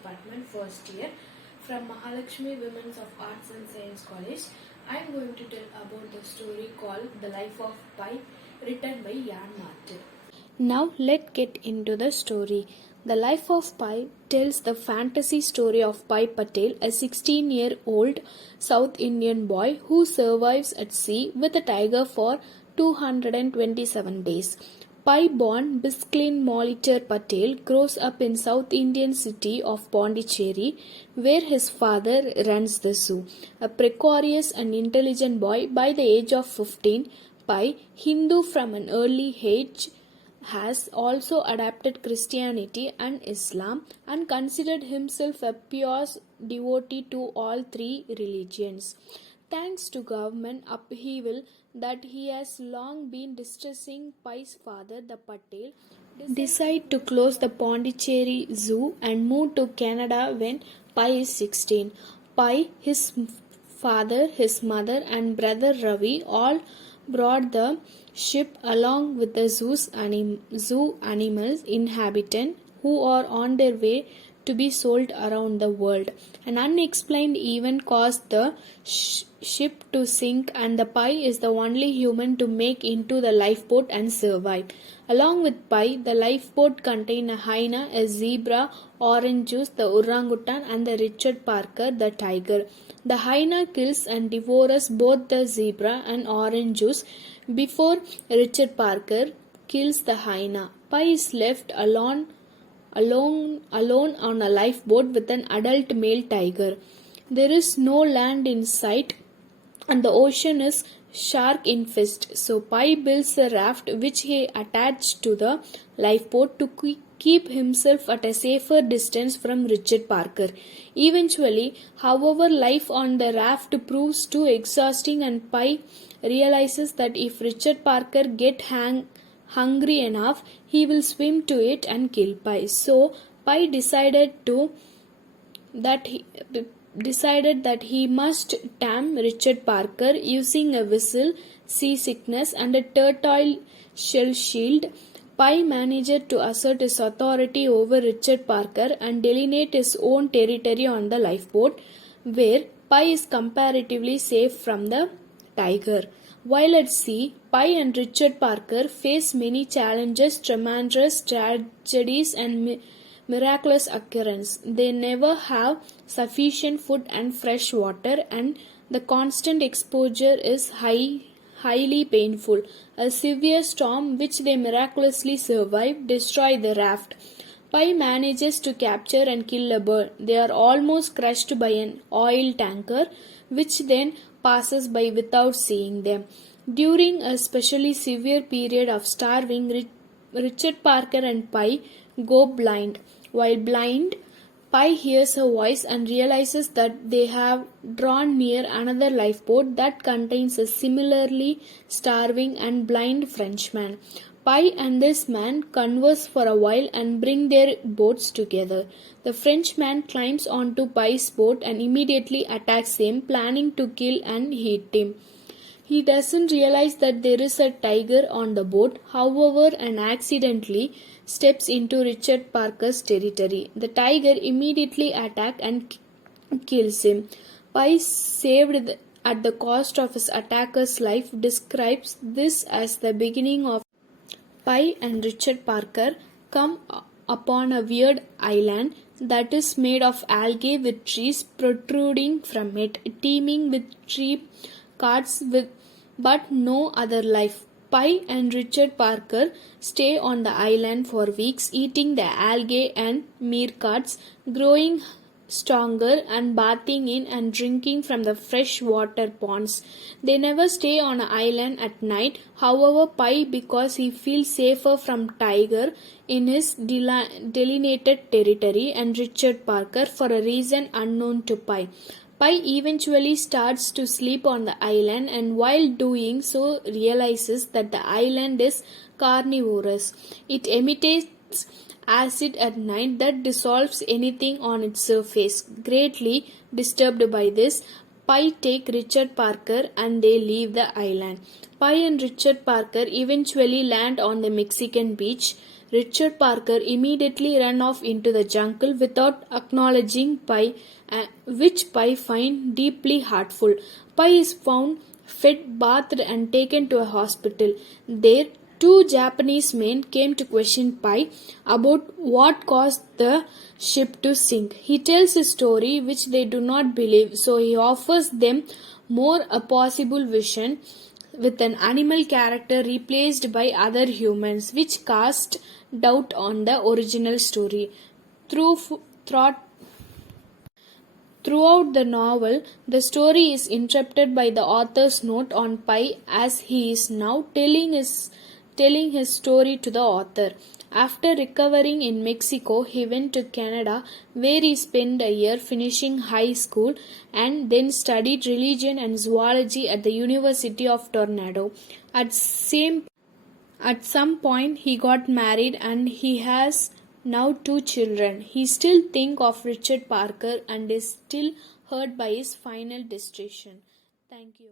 Department, first year, from Mahalakshmi Women's of Arts and Science College. I am going to tell about the story called The Life of Pi, written by Yann. Now let's get into the story. The Life of Pi tells the fantasy story of Pi Patel, a 16-year-old South Indian boy who survives at sea with a tiger for 227 days. Pi born Bisklin Molitor Patel grows up in South Indian city of Pondicherry, where his father runs the zoo. A precocious and intelligent boy by the age of 15, Pi, Hindu from an early age, has also adopted Christianity and Islam and considered himself a pious devotee to all three religions. Thanks to government upheaval that he has long been distressing, Pi's father, the Patel, decided to close the Pondicherry Zoo and move to Canada when Pi is 16. Pi, his father, his mother and brother Ravi all brought the ship along with the zoo animals inhabitants who are on their way to be sold around the world. An unexplained event caused the ship to sink, and the Pi is the only human to make into the lifeboat and survive. Along with Pi, the lifeboat contained a hyena, a zebra, orange juice, the orangutan, and the Richard Parker, the tiger. The hyena kills and devours both the zebra and orange juice before Richard Parker kills the hyena. Pi is left alone on a lifeboat with an adult male tiger. There is no land in sight and the ocean is shark infested, so Pi builds a raft which he attached to the lifeboat to keep himself at a safer distance from Richard Parker. Eventually, however, life on the raft proves too exhausting and Pi realizes that if Richard Parker gets hungry enough, he will swim to it and kill Pi. So Pi decided that he must tame Richard Parker using a whistle, seasickness, and a turtle shell shield. Pi managed to assert his authority over Richard Parker and delineate his own territory on the lifeboat, where Pi is comparatively safe from the tiger. While at sea, Pi and Richard Parker face many challenges, tremendous tragedies, and miraculous occurrences. They never have sufficient food and fresh water, and the constant exposure is highly painful. A severe storm, which they miraculously survive, destroys the raft. Pi manages to capture and kill a bird. They are almost crushed by an oil tanker, which then passes by without seeing them. During a especially severe period of starving, Richard Parker and Pi go blind. While blind, Pi hears a voice and realizes that they have drawn near another lifeboat that contains a similarly starving and blind Frenchman. Pi and this man converse for a while and bring their boats together. The Frenchman climbs onto Pi's boat and immediately attacks him, planning to kill and eat him. He doesn't realize that there is a tiger on the boat, however, and accidentally steps into Richard Parker's territory. The tiger immediately attacks and kills him. Pi, saved at the cost of his attacker's life, describes this as the beginning of Pi and Richard Parker come upon a weird island that is made of algae with trees protruding from it, teeming with tree carts but no other life. Pi and Richard Parker stay on the island for weeks, eating the algae and meerkats, growing stronger and bathing in and drinking from the fresh water ponds. They never stay on an island at night. However, Pi, because he feels safer from tiger in his delineated territory, and Richard Parker for a reason unknown to Pi. Pi eventually starts to sleep on the island and while doing so realizes that the island is carnivorous. It emits acid at night that dissolves anything on its surface. Greatly disturbed by this, Pi take Richard Parker and they leave the island. Pi and Richard Parker eventually land on the Mexican beach. Richard Parker immediately ran off into the jungle without acknowledging Pi, which Pi find deeply hurtful. Pi is found, fed, bathed, and taken to a hospital. There, two Japanese men came to question Pi about what caused the ship to sink. He tells a story which they do not believe, so he offers them more a possible vision with an animal character replaced by other humans, which cast doubt on the original story. Throughout Throughout the novel, the story is interrupted by the author's note on Pi as he is now telling his story to the author. After recovering in Mexico, he went to Canada where he spent a year finishing high school and then studied religion and zoology at the University of Toronto. At some point he got married and he has now two children. He still thinks of Richard Parker and is still hurt by his final decision. Thank you.